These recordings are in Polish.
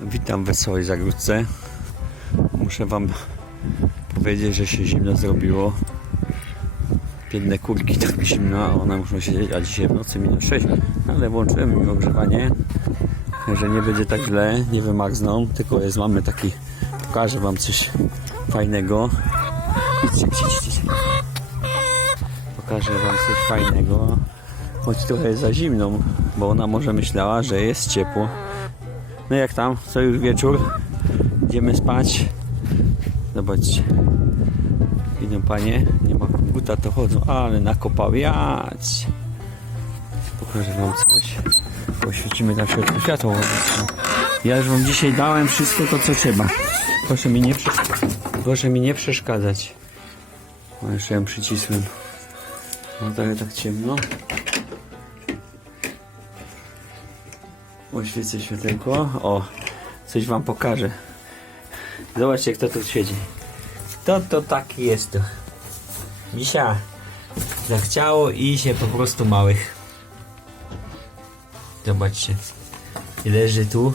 Witam w Wesołej Zagródce. Muszę Wam powiedzieć, że się zimno zrobiło. Biedne kurki tak zimno, a one muszą siedzieć, a dzisiaj w nocy minus 6. Ale włączyłem im ogrzewanie, że nie będzie tak źle, nie wymarzną, tylko jest, mamy taki, pokażę Wam coś fajnego. Pokażę Wam coś fajnego. Choć trochę jest za zimną, bo ona może myślała, że jest ciepło. No jak tam? Co już wieczór? Idziemy spać. Zobaczcie. Idą panie. Nie ma koguta, to chodzą, ale nakopawiać. Pokażę wam coś. Poświecimy na środku światło. Ja już wam dzisiaj dałem wszystko to, co trzeba. Proszę mi nie, proszę mi nie przeszkadzać. O, jeszcze ją przycisłem. No trochę tak ciemno. Oświecę światełko. O, coś wam pokażę. Zobaczcie, kto tu siedzi. Kto to taki jest to? Misia. Zachciało i się po prostu małych. Zobaczcie. I leży tu.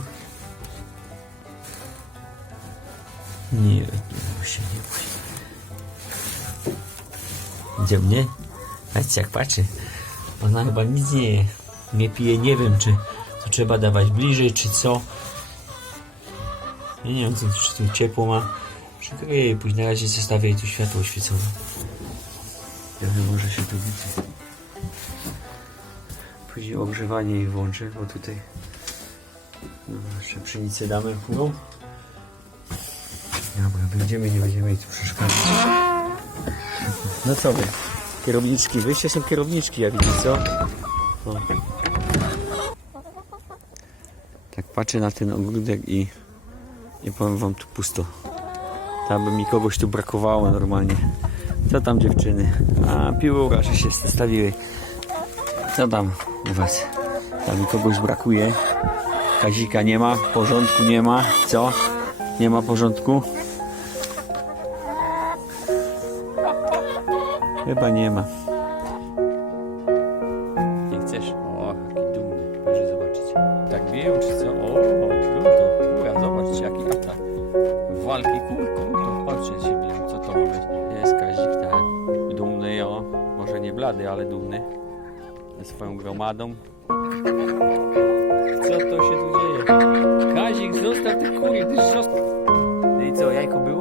Nie, nie się, nie się. Idzie mnie? Patrzcie jak patrzy. Ona chyba nic nie. Nie pije, nie wiem czy trzeba dawać bliżej, czy co. Nie wiem, czy tu ciepło ma. Przykryję jej, później na razie zostawię jej tu światło świecone. Ja wiem, może się tu widzę. Później ogrzewanie jej włączę, bo tutaj no, jeszcze pszenicę damy chmurą. Dobra, będziemy, nie będziemy jej tu przeszkadzać. No co wy? Kierowniczki, wyście są kierowniczki, ja widzę, co? O. Tak patrzę na ten ogródek i nie powiem wam tu pusto. Tam by mi kogoś tu brakowało normalnie. Co tam dziewczyny? A pióra że się stawiły. Co tam u was? Tam mi kogoś brakuje. Kazika nie ma, porządku nie ma. Co? Nie ma porządku? Chyba nie ma. O, kruto. Kura, zobaczcie jaki atak. Walki kur, kruto. Patrzcie się biją. Co to ma być? Jest Kazik ten. Dumny, o. Może nie blady, ale dumny. Ze swoją gromadą. Co to się tu dzieje? Kazik, zostaw te kury, ty zostaw. No i co, jajko było?